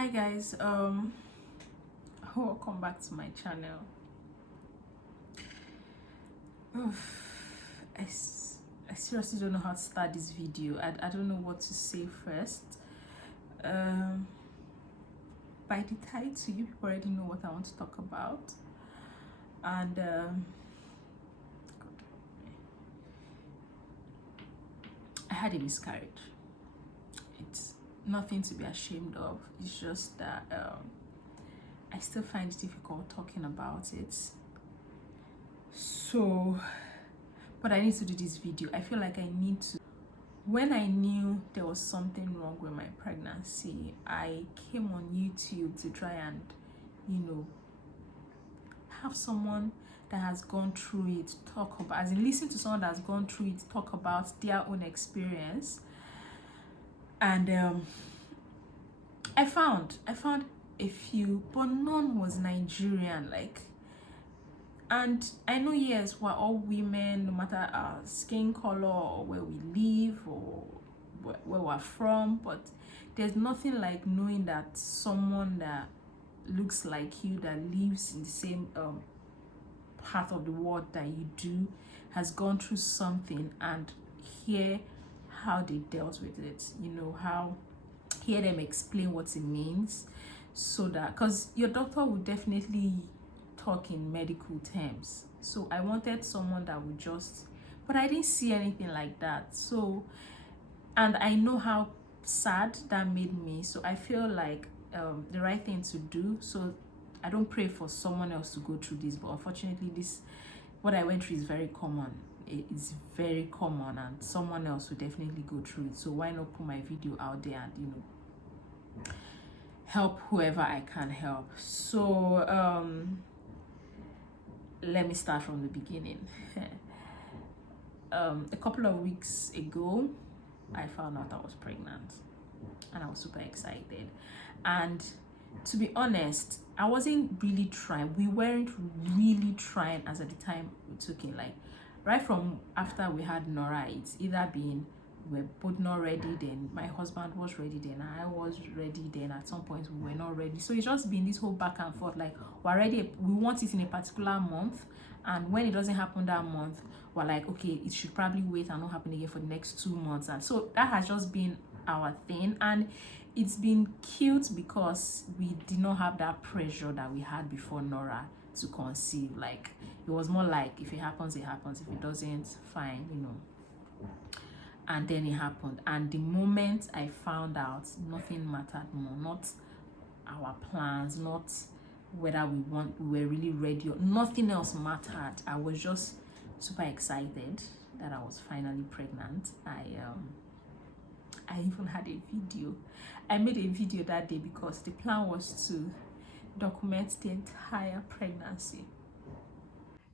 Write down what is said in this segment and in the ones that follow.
Hi guys, welcome back to my channel. I seriously don't know how to start this video. I don't know what to say first. By the title, you people already know what I want to talk about. And I had a miscarriage. It's nothing to be ashamed of. It's just that I still find it difficult talking about it. So, but I need to do this video. I feel like I need to. When I knew there was something wrong with my pregnancy, I came on YouTube to try and, have someone that has gone through it talk about, as in listen to someone that's gone through it talk about their own experience. And I found a few, but none was Nigerian. And I know, yes, we're all women, no matter our skin color or where we live or where we're from, but there's nothing like knowing that someone that looks like you, that lives in the same part of the world that you do, has gone through something, and hear how they dealt with it, hear them explain what it means, so that, because your doctor would definitely talk in medical terms. So I wanted someone that would just, but I didn't see anything like that. So, and I know how sad that made me. So I feel like the right thing to do. So I don't pray for someone else to go through this, but unfortunately what I went through is very common. It's very common, and someone else will definitely go through it. So why not put my video out there and help whoever I can help. So let me start from the beginning. A couple of weeks ago, I found out I was pregnant, and I was super excited. And to be honest, I wasn't really trying. We weren't really trying as at the time we took it. Like right from after we had Nora, it's either been we're both not ready, then my husband was ready, then I was ready, then at some point we were not ready. So it's just been this whole back and forth. Like we're ready, we want it in a particular month, and when it doesn't happen that month, we're like, okay, it should probably wait and not happen again for the next 2 months. And so that has just been our thing, and it's been cute because we did not have that pressure that we had before Nora to conceive. Like it was more like, if it happens, it happens. If it doesn't, fine, And then it happened, and the moment I found out, nothing mattered more. Not our plans, not whether we were really ready, or nothing else mattered. I was just super excited that I was finally pregnant. I even had a video. I made a video that day because the plan was to document the entire pregnancy.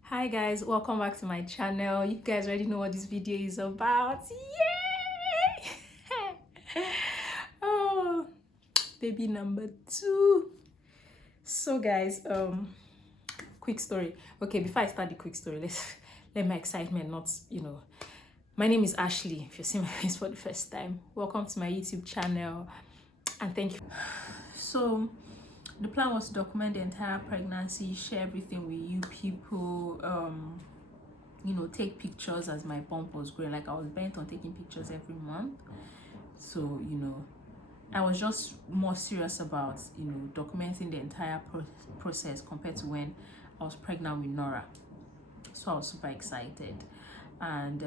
Hi guys, welcome back to my channel. You guys already know what this video is about. Yay! Oh, baby number 2. So guys, quick story. Okay, before I start the quick story, let my excitement not, my name is Ashley. If you're seeing my face for the first time, welcome to my YouTube channel, and thank you. So the plan was to document the entire pregnancy, share everything with you people, take pictures as my bump was growing. Like I was bent on taking pictures every month. So, I was just more serious about, documenting the entire process compared to when I was pregnant with Nora. So I was super excited. And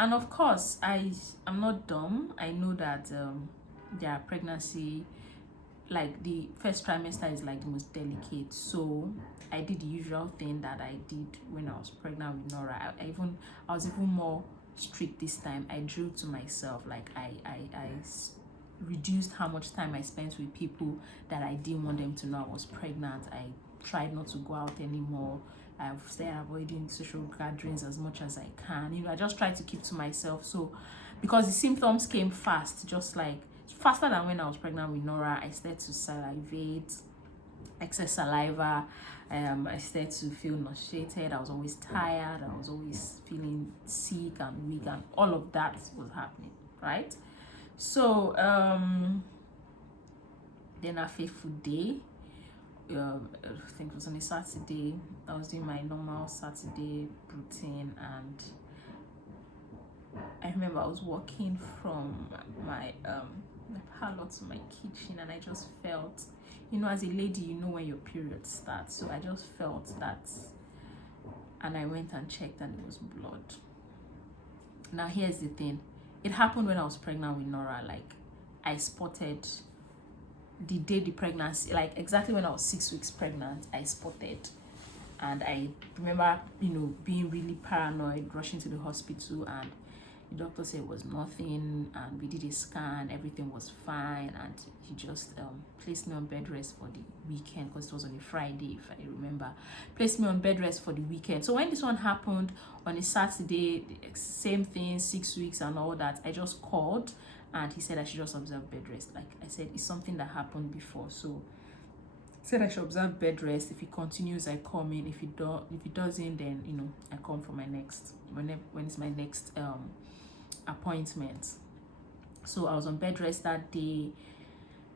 of course, I'm not dumb. I know that their pregnancy, like the first trimester, is like the most delicate. So I did the usual thing that I did when I was pregnant with Nora. I was even more strict this time. I drew to myself. Like I reduced how much time I spent with people that I didn't want them to know I was pregnant. I tried not to go out anymore. I've started avoiding social gatherings as much as I can. I just tried to keep to myself. So because the symptoms came fast, just like faster than when I was pregnant with Nora, I started to salivate, excess saliva. I started to feel nauseated. I was always tired. I was always feeling sick and weak, and all of that was happening, right? So Then a fateful day, I think it was on a Saturday. I was doing my normal Saturday routine, and I remember I was walking from my parlor to my kitchen, and I just felt, as a lady, when your period starts. So I just felt that, and I went and checked, and it was blood. Now here's the thing: it happened when I was pregnant with Nora. Like, I spotted the day the pregnancy, like exactly when I was 6 weeks pregnant, I spotted. And I remember, being really paranoid, rushing to the hospital, and the doctor said it was nothing, and we did a scan, everything was fine, and he just placed me on bed rest for the weekend, because it was on a Friday, if I remember. Placed me on bed rest for the weekend. So when this one happened on a Saturday, same thing, 6 weeks and all that, I just called, and he said I should just observe bed rest. Like I said, it's something that happened before, so said I should observe bed rest. If it continues, I come in. If it doesn't, then I come for my next, when it's my next appointment. So I was on bed rest that day,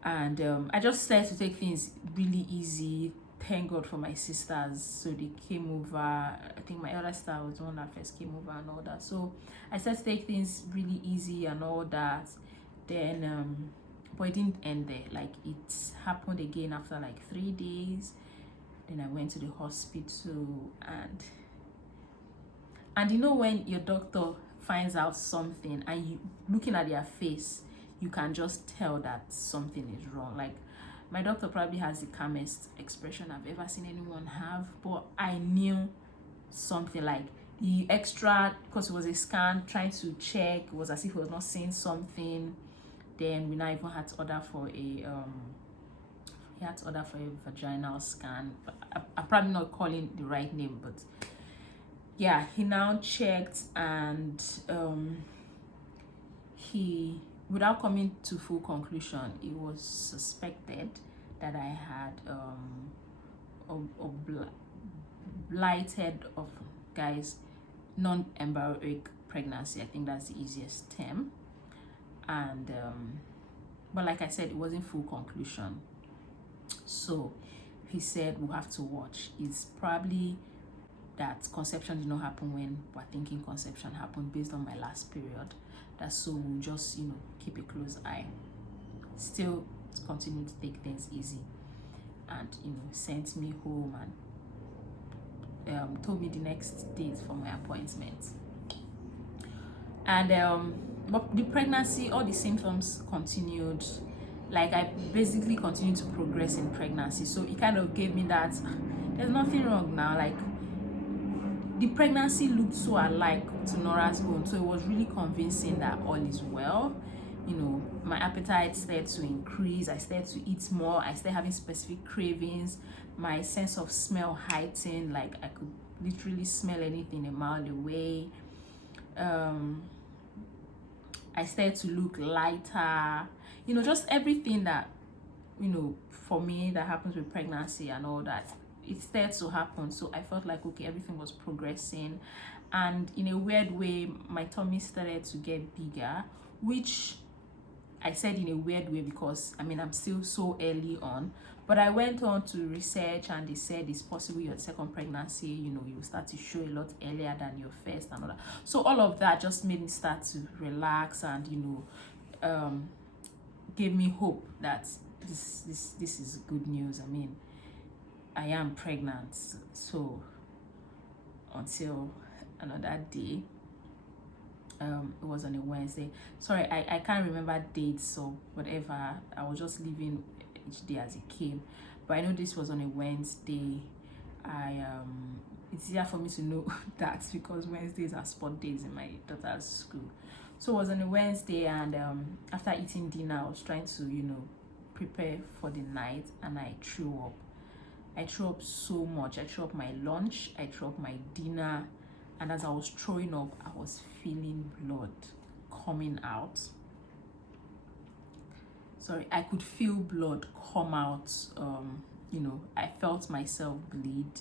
and I just started to take things really easy. Thank God for my sisters. So they came over. I think my other sister was the one that first came over and all that. So I started to take things really easy and all that. Then but it didn't end there. Like, it happened again after like 3 days. Then I went to the hospital, and when your doctor finds out something, and you looking at their face, you can just tell that something is wrong. Like, my doctor probably has the calmest expression I've ever seen anyone have, but I knew something. Like, the extra, because it was a scan, trying to check, it was as if he was not seeing something. Then we now even had to order for a vaginal scan. But I'm probably not calling the right name, but yeah, he now checked, and he, without coming to full conclusion, it was suspected that I had blighted of non-embryonic pregnancy. I think that's the easiest term. And but like I said, it wasn't full conclusion. So he said we'll have to watch. It's probably that conception did not happen when we're thinking conception happened, based on my last period. That's, so we'll just keep a close eye. Still continue to take things easy, and sent me home, and told me the next date for my appointment. And but the pregnancy, all the symptoms continued. Like, I basically continued to progress in pregnancy. So it kind of gave me that there's nothing wrong now. Like, the pregnancy looked so alike to Nora's own, so it was really convincing that all is well. My appetite started to increase. I started to eat more. I started having specific cravings. My sense of smell heightened. Like, I could literally smell anything a mile away. I started to look lighter, just everything that, for me, that happens with pregnancy and all that, it started to happen. So I felt like, okay, everything was progressing. And in a weird way, my tummy started to get bigger, which I said in a weird way because, I'm still so early on. But I went on to research, and they said it's possible your second pregnancy, you will start to show a lot earlier than your first and all that. So all of that just made me start to relax, and, gave me hope that this is good news. I am pregnant. So until another day, it was on a Wednesday. Sorry, I can't remember dates or whatever. I was just living each day as it came, but I know this was on a Wednesday. It's easier for me to know that because Wednesdays are sport days in my daughter's school. So it was on a Wednesday, and after eating dinner, I was trying to prepare for the night, and I threw up. I threw up so much. I threw up my lunch, I threw up my dinner, and as I was throwing up, I was feeling blood coming out. Sorry, I could feel blood come out. I felt myself bleed,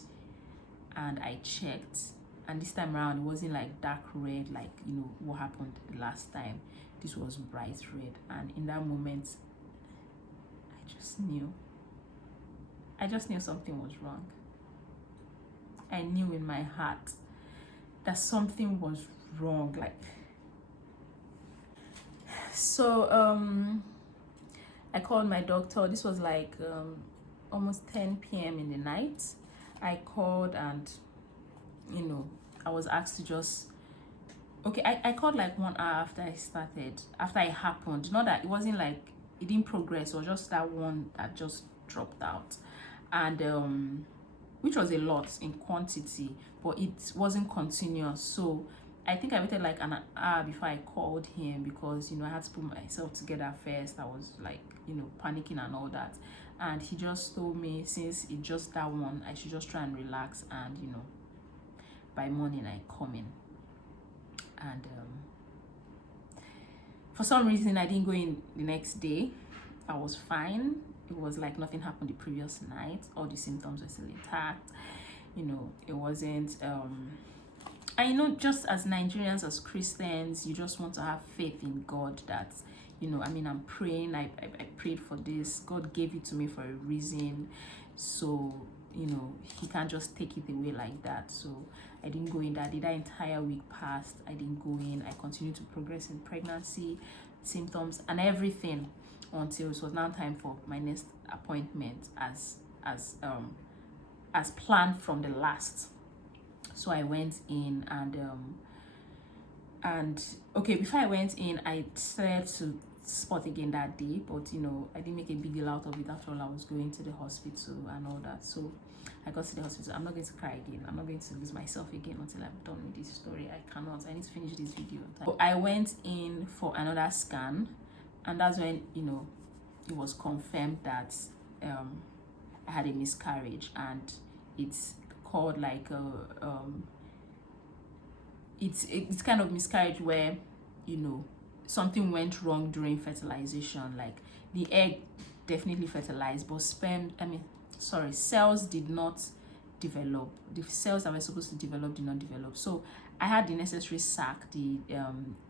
and I checked, and this time around it wasn't like dark red like what happened last time. This was bright red, and in that moment I I just knew something was wrong. I knew in my heart that something was wrong. Like, so I called my doctor. This was like almost 10 p.m. in the night. I called and I was asked to just I called like 1 hour after it happened. Not that it wasn't like it didn't progress, or just that one that just dropped out, and which was a lot in quantity, but it wasn't continuous. So I think I waited like an hour before I called him, because I had to put myself together first. I was like panicking and all that, and he just told me, since it's just that one, I should just try and relax, and by morning I come in. And for some reason I didn't go in the next day. I was fine. It was like nothing happened the previous night. All the symptoms were still intact. It wasn't just as Nigerians, as Christians, you just want to have faith in God that I'm praying. I prayed for this. God gave it to me for a reason. So he can't just take it away like that. So I didn't go in that day. That entire week passed. I didn't go in. I continued to progress in pregnancy, symptoms and everything, until it was now time for my next appointment as planned from the last. So I went in, and okay, before I went in, I started to spot again that day, but I didn't make a big deal out of it. After all, I was going to the hospital and all that. So I got to the hospital. I'm not going to cry again. I'm not going to lose myself again until I'm done with this story. I cannot. I need to finish this video. So I went in for another scan, and that's when it was confirmed that I had a miscarriage, and it's called like it's kind of miscarriage where something went wrong during fertilization. Like, the egg definitely fertilized, but cells did not develop. The cells that were supposed to develop did not develop. So I had the necessary sac, the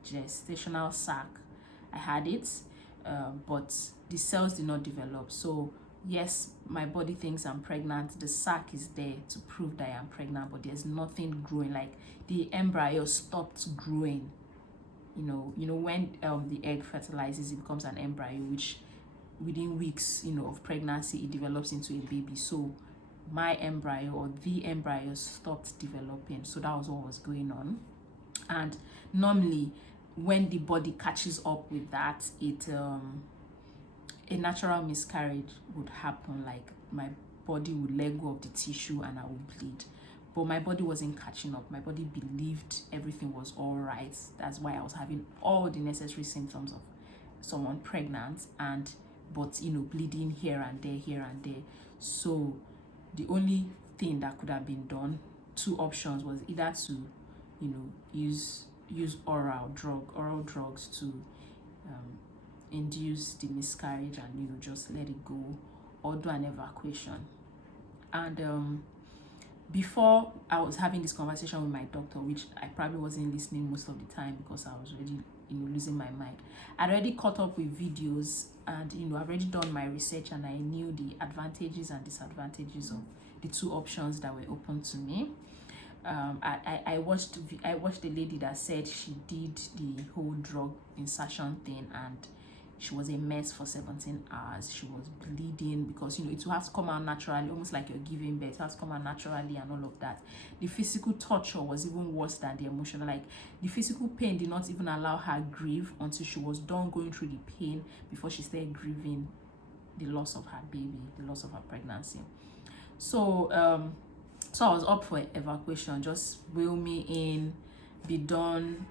gestational sac. I had it, but the cells did not develop. So yes, my body thinks I'm pregnant. The sac is there to prove that I am pregnant, but there's nothing growing. Like, the embryo stopped growing. When the egg fertilizes, it becomes an embryo, which within weeks of pregnancy it develops into a baby. So my embryo, or the embryo, stopped developing. So that was what was going on. And normally when the body catches up with that, a natural miscarriage would happen. Like, my body would let go of the tissue and I would bleed. But my body wasn't catching up. My body believed everything was all right. That's why I was having all the necessary symptoms of someone pregnant, but bleeding here and there. So the only thing that could have been done, two options, was either to use oral drugs to induce the miscarriage and just let it go, or do an evacuation. And before I was having this conversation with my doctor, which I probably wasn't listening most of the time because I was already losing my mind, I'd already caught up with videos, and I've already done my research, and I knew the advantages and disadvantages of the two options that were open to me. I watched the lady that said she did the whole drug insertion thing, and she was a mess for 17 hours. She was bleeding because it will have to come out naturally, almost like you're giving birth. It has to come out naturally and all of that. The physical torture was even worse than the emotional. Like, the physical pain did not even allow her grieve until she was done going through the pain before she started grieving the loss of her baby, the loss of her pregnancy. So I was up for evacuation. Just wheel me in, be done.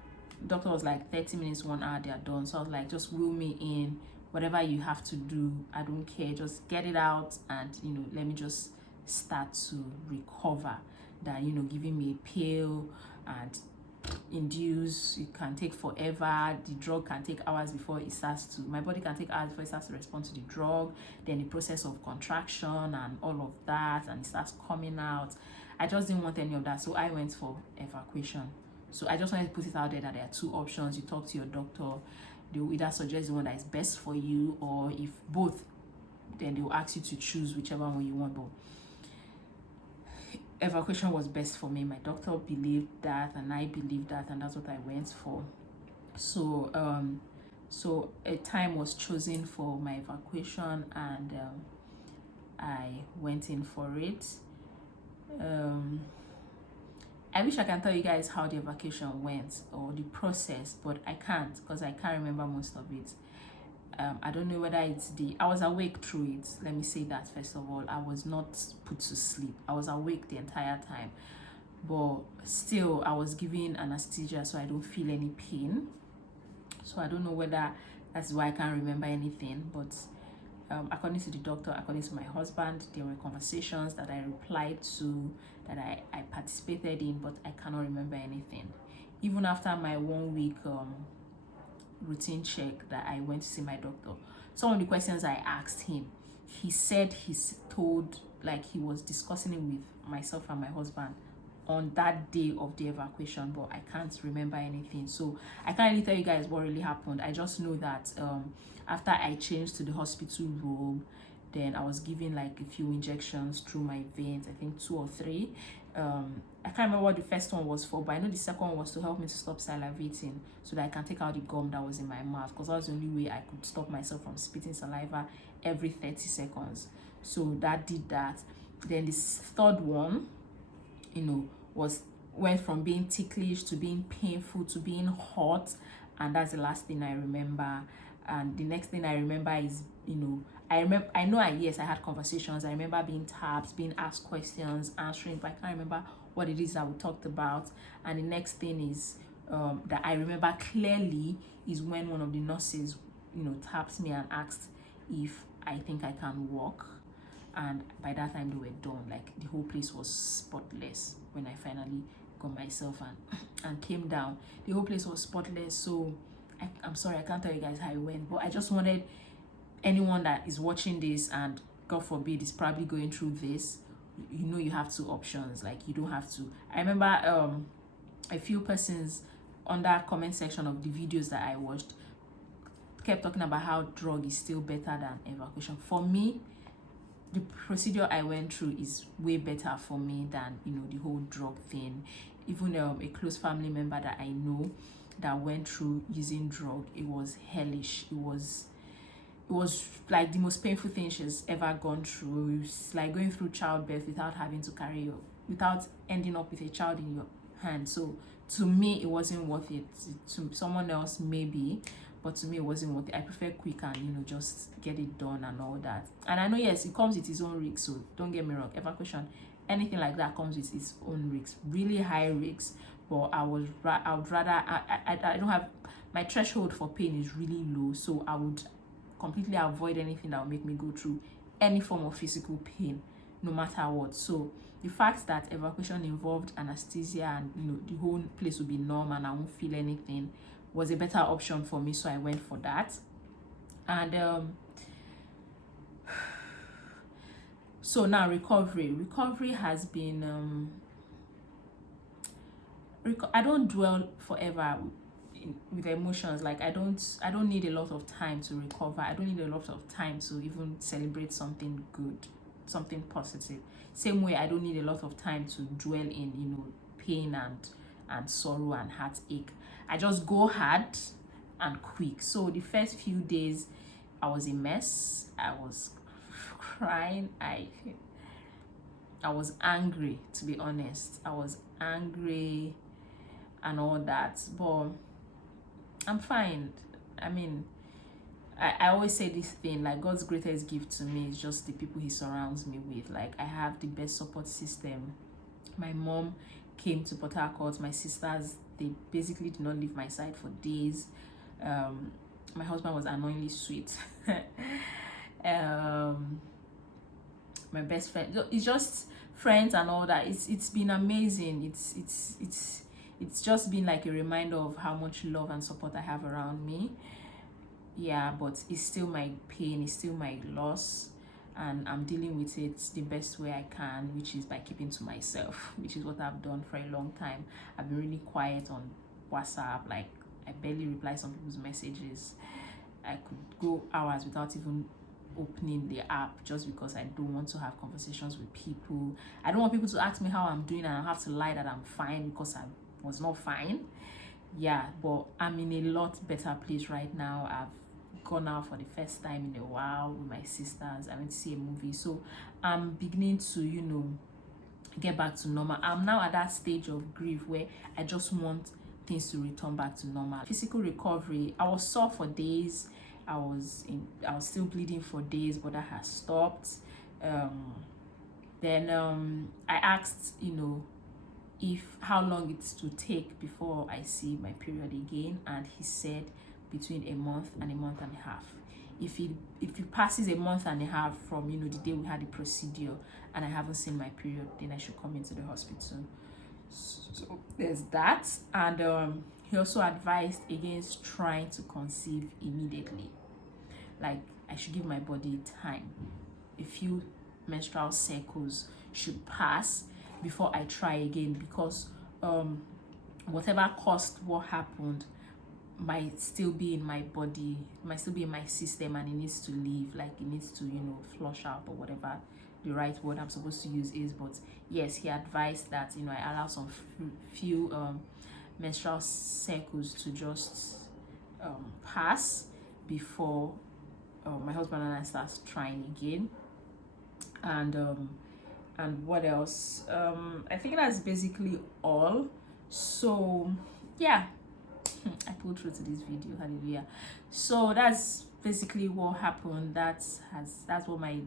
Doctor was like 30 minutes, 1 hour, they are done. So I was like, just wheel me in, whatever you have to do, I don't care, just get it out, and let me just start to recover. That giving me a pill and induce, it can take forever. The drug can take hours before it starts to, my body can take hours before it starts to respond to the drug. Then the process of contraction and all of that, and it starts coming out. I just didn't want any of that, so I went for evacuation. So I just wanted to put it out there that there are two options. You talk to your doctor, they will either suggest the one that is best for you, or if both then they will ask you to choose whichever one you want. But evacuation was best for me. My doctor believed that, and I believed that, and that's what I went for. So so a time was chosen for my evacuation, and I went in for it. I wish I can tell you guys how the evacuation went or the process, but I can't, because I can't remember most of it. I don't know whether it's I was awake through it. Let me say that first of all. I was not put to sleep. I was awake the entire time, but still I was given anesthesia, so I don't feel any pain. So I don't know whether that's why I can't remember anything, but according to the doctor, according to my husband, there were conversations that I replied to, that I participated in, but I cannot remember anything. Even after my 1 week routine check that I went to see my doctor, some of the questions I asked him, he said he's told, like he was discussing it with myself and my husband on that day of the evacuation, but I can't remember anything. So I can't really tell you guys what really happened. I just know that after I changed to the hospital room, then I was given like a few injections through my veins, I think 2 or 3. I can't remember what the first one was for, but I know the second one was to help me to stop salivating, so that I can take out the gum that was in my mouth, because that was the only way I could stop myself from spitting saliva every 30 seconds. So that did that. Then this third one, went from being ticklish to being painful to being hot, and that's the last thing I remember. And the next thing I remember is, I had conversations. I remember being tapped, being asked questions, answering, but I can't remember what it is that we talked about. And the next thing is that I remember clearly is when one of the nurses, tapped me and asked if I think I can walk. And by that time they were done. Like the whole place was spotless when I finally got myself and came down. The whole place was spotless. So I'm sorry, I can't tell you guys how it went, but I just wanted anyone that is watching this and God forbid is probably going through this, you have 2 options. Like you don't have to. I remember a few persons on that comment section of the videos that I watched kept talking about how drug is still better than evacuation. For me, the procedure I went through is way better for me than the whole drug thing. Even a close family member that I know that went through using drug, it was hellish. It was like the most painful thing she's ever gone through. It's like going through childbirth without having to without ending up with a child in your hand. So to me, it wasn't worth it. To someone else maybe, but to me it wasn't worth it. I prefer quick and just get it done and all that. And I know, yes, it comes with its own risks, so don't get me wrong, evacuation, anything like that comes with its own risks, really high risks. But I would rather, I don't have, my threshold for pain is really low, so I would completely avoid anything that will make me go through any form of physical pain, no matter what. So the fact that evacuation involved anesthesia and the whole place will be numb and I won't feel anything was a better option for me, so I went for that. And so now recovery has been I don't dwell forever with emotions. Like I don't need a lot of time to recover. I don't need a lot of time to even celebrate something good, something positive. Same way, I don't need a lot of time to dwell in pain and sorrow and heartache. I just go hard and quick. So the first few days I was a mess. I was crying. I was angry, to be honest. I was angry and all that, but I'm fine. I mean, I always say this thing, like God's greatest gift to me is just the people he surrounds me with. Like I have the best support system. My mom came to Port Harcourt. My sisters, they basically did not leave my side for days. My husband was annoyingly sweet. My best friend, it's just friends and all that. It's been amazing. It's just been like a reminder of how much love and support I have around me. Yeah, but it's still my pain, it's still my loss, and I'm dealing with it the best way I can, which is by keeping to myself, which is what I've done for a long time. I've been really quiet on WhatsApp. Like I barely reply some people's messages. I could go hours without even opening the app just because I don't want to have conversations with people. I don't want people to ask me how I'm doing and I have to lie that I'm fine because I was not fine. Yeah, but I'm in a lot better place right now. I've gone out for the first time in a while with my sisters. I went to see a movie, so I'm beginning to, you know, get back to normal. I'm now at that stage of grief where I just want things to return back to normal. Physical recovery, I was sore for days. I was still bleeding for days, but that has stopped. Then I asked, you know, if how long it's to take before I see my period again, and he said between a month and a half. If it passes a month and a half from, you know, the day we had the procedure and I haven't seen my period, then I should come into the hospital. So there's that. And he also advised against trying to conceive immediately. Like, I should give my body time. A few menstrual cycles should pass before I try again, because whatever caused what happened might still be in my body, might still be in my system, and it needs to leave. Like, it needs to, you know, flush out, or whatever the right word I'm supposed to use is. But yes, he advised that, you know, I allow some few menstrual cycles to just pass before my husband and I start trying again. And what else? I think that's basically all. So yeah, I pulled through to this video, hallelujah. So that's basically what happened. That's what my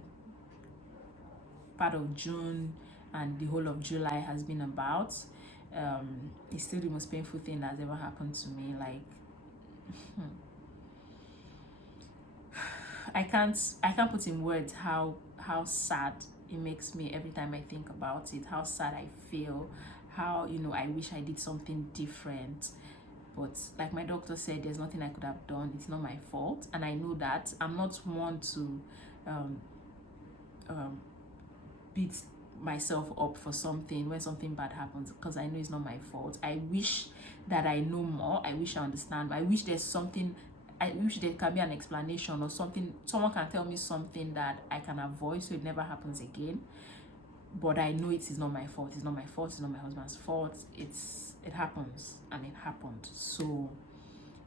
part of June and the whole of July has been about. It's still the most painful thing that's ever happened to me. Like, I can't put in words how sad it makes me every time I think about it, how sad I feel, how, you know, I wish I did something different. But like my doctor said, there's nothing I could have done. It's not my fault, and I know that. I'm not one to beat myself up for something when something bad happens, because I know it's not my fault. I wish that I know more. I wish I understand. I wish there's something. I wish there can be an explanation or something. Someone can tell me something that I can avoid so it never happens again. But I know it is not my fault. It's not my fault. It's not my husband's fault. It happens, and it happened. So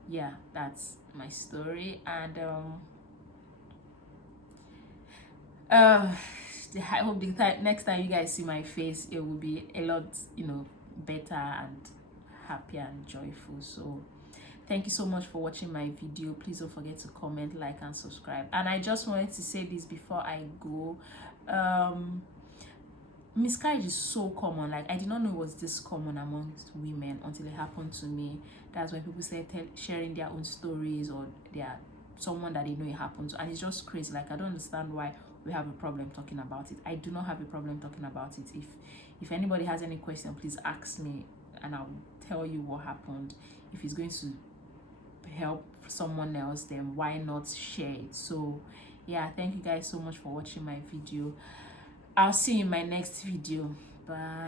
yeah, that's my story. And I hope the next time you guys see my face, it will be a lot, you know, better and happier and joyful. So thank you so much for watching my video. Please don't forget to comment, like, and subscribe. And I just wanted to say this before I go. Miscarriage is so common. Like, I did not know it was this common amongst women until it happened to me. That's when people started sharing their own stories, or their someone that they know it happened to, and it's just crazy. Like, I don't understand why we have a problem talking about it. I do not have a problem talking about it. If anybody has any question, please ask me and I'll tell you what happened. If it's going to help someone else, then why not share it? So yeah, thank you guys so much for watching my video. I'll see you in my next video. Bye.